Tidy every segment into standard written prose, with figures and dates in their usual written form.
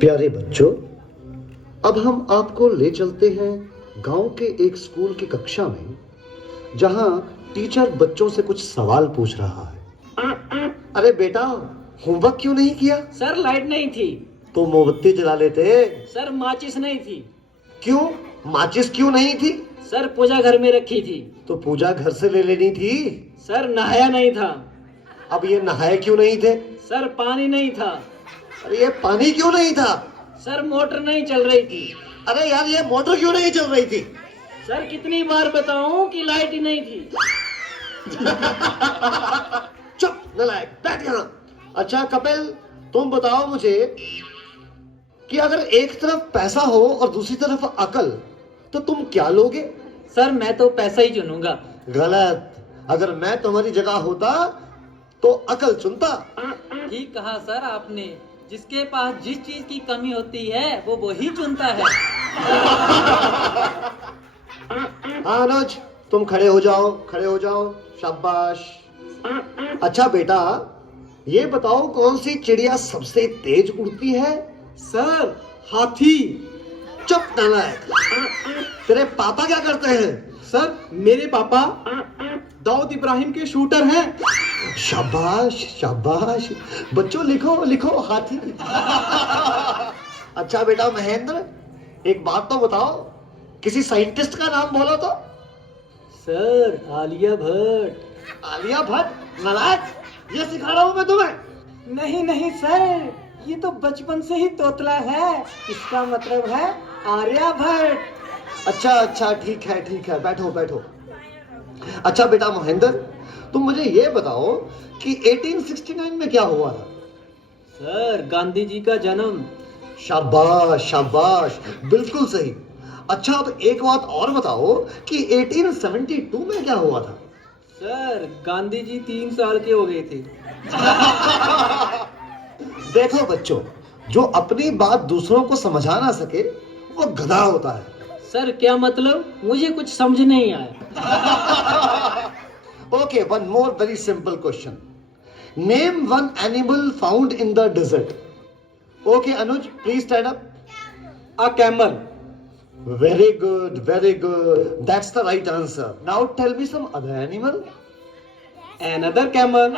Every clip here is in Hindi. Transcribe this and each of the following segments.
प्यारे बच्चों, अब हम आपको ले चलते हैं गांव के एक स्कूल की कक्षा में, जहां टीचर बच्चों से कुछ सवाल पूछ रहा है। अरे बेटा, होमवर्क क्यों नहीं किया? सर लाइट नहीं थी। तो मोमबत्ती जला लेते। सर माचिस नहीं थी। क्यों? माचिस क्यों नहीं थी? सर पूजा घर में रखी थी। तो पूजा घर से ले लेनी थी। सर नहाया नहीं था। अब ये नहाए क्यों नहीं थे? सर पानी नहीं था। अरे ये पानी क्यों नहीं था? सर मोटर नहीं चल रही थी। अरे यार, ये मोटर क्यों नहीं चल रही थी? सर कितनी बार बताऊं कि लाइट ही नहीं थी। चुप नालायक, बैठ यहाँ। अच्छा कपिल, तुम बताओ मुझे कि अगर एक तरफ पैसा हो और दूसरी तरफ अकल, तो तुम क्या लोगे? सर मैं तो पैसा ही चुनूंगा। गलत। अगर मैं तुम्हारी जगह होता तो अकल चुनता। ठीक कहा सर आपने। जिसके पास जिस चीज की कमी होती है वो वही चुनता है। हाँ अनुज, तुम खड़े हो जाओ, खड़े हो जाओ। शाबाश। अच्छा बेटा, ये बताओ कौन सी चिड़िया सबसे तेज उड़ती है? सर हाथी। चुप नालायक। तेरे पापा क्या करते हैं? सर मेरे पापा दाऊद इब्राहिम के शूटर हैं। शाबाश शाबाश। बच्चों लिखो लिखो, हाथी। अच्छा बेटा महेंद्र, एक बात तो बताओ, किसी साइंटिस्ट का नाम बोलो तो। सर आलिया भट्ट। आलिया भट्ट? नालायक, ये सिखा रहा हूं मैं तुम्हें। नहीं नहीं सर, ये तो बचपन से ही तोतला है। इसका मतलब है आर्यभट्ट। अच्छा अच्छा, ठीक है, बैठो बैठो। अच्छा बेटा महेंद्र, तुम मुझे ये बताओ कि 1869 में क्या हुआ था? सर गांधी जी का जन्म। शाबाश शाबाश, बिल्कुल सही। अच्छा अब एक बात और बताओ कि 1872 में क्या हुआ था? सर गांधी जी 3 साल के हो गए थे। देखो बच्चों, जो अपनी बात दूसरों को समझा ना सके वो गधा होता है। सर क्या मतलब? मुझे कुछ समझ नहीं आया। Okay, one more very simple question. Name one animal found in the desert. Okay, Anuj, please stand up. A camel. Very good, very good. That's the right answer. Now tell me some other animal. Another camel.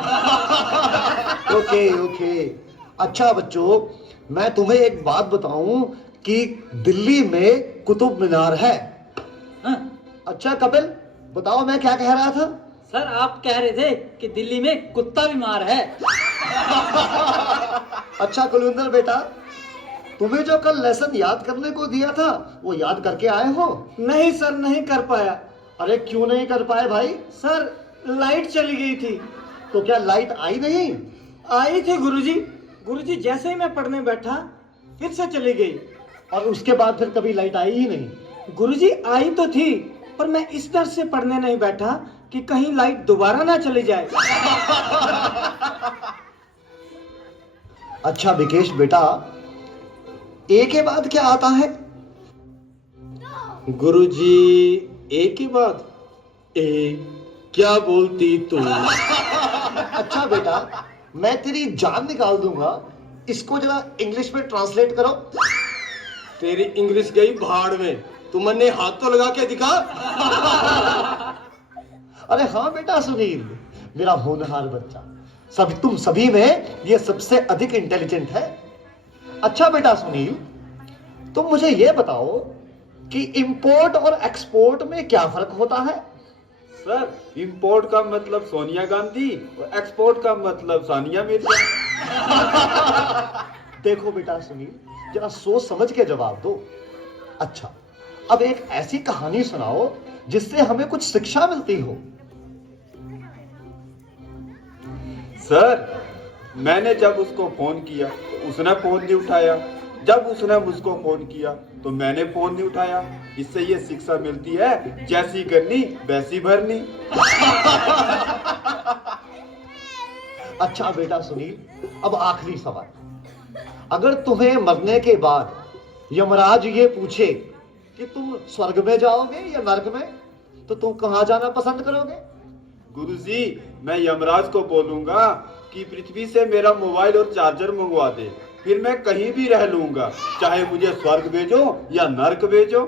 Okay, okay. अच्छा बच्चों, मैं तुम्हें एक बात बताऊं कि दिल्ली में कुतुब मीनार है। हाँ? अच्छा कपिल, बताओ मैं क्या कह रहा था? सर आप कह रहे थे कि दिल्ली में कुत्ता बीमार है। अच्छा कुलविंदर बेटा, तुम्हें जो कल लेसन याद करने को दिया था वो याद करके आए हो? नहीं सर, नहीं कर पाया। अरे क्यों नहीं कर पाए भाई? सर लाइट चली गई थी। तो क्या लाइट आई नहीं? आई थी गुरुजी। गुरुजी जैसे ही मैं पढ़ने बैठा फिर से चली गई। और उसके बाद फिर कभी लाइट आई ही नहीं? गुरुजी आई तो थी, पर मैं इस डर से पढ़ने नहीं बैठा कि कहीं लाइट दोबारा ना चली जाए। अच्छा विकेश बेटा, ए के बाद क्या आता है? गुरुजी ए के बाद ए क्या बोलती तू? अच्छा बेटा, मैं तेरी जान निकाल दूंगा, इसको जरा इंग्लिश में ट्रांसलेट करो। तेरी इंग्लिश गई भाड़ में, तुमने हाथ तो लगा के दिखा। अरे हाँ बेटा सुनील, मेरा होनहार बच्चा, तुम सभी में ये सबसे अधिक इंटेलिजेंट है। अच्छा बेटा सुनील, तुम मुझे ये बताओ कि इंपोर्ट और एक्सपोर्ट में क्या फर्क होता है? सर इंपोर्ट का मतलब सोनिया गांधी और एक्सपोर्ट का मतलब सानिया मिर्जा। देखो बेटा सुनील, जरा सोच समझ के जवाब दो। अच्छा, अब एक ऐसी कहानी सुनाओ जिससे हमें कुछ शिक्षा मिलती हो। सर मैंने जब उसको फोन किया तो उसने फोन नहीं उठाया, जब उसने मुझको फोन किया तो मैंने फोन नहीं उठाया। इससे ये शिक्षा मिलती है, जैसी करनी वैसी भरनी। अच्छा बेटा सुनील, अब आखिरी सवाल, अगर तुम्हें मरने के बाद यमराज ये पूछे कि तुम स्वर्ग में जाओगे या नरक में, तो तुम कहां जाना पसंद करोगे? गुरुजी मैं यमराज को बोलूंगा कि पृथ्वी से मेरा मोबाइल और चार्जर मंगवा दे, फिर मैं कहीं भी रह लूंगा, चाहे मुझे स्वर्ग भेजो या नर्क भेजो।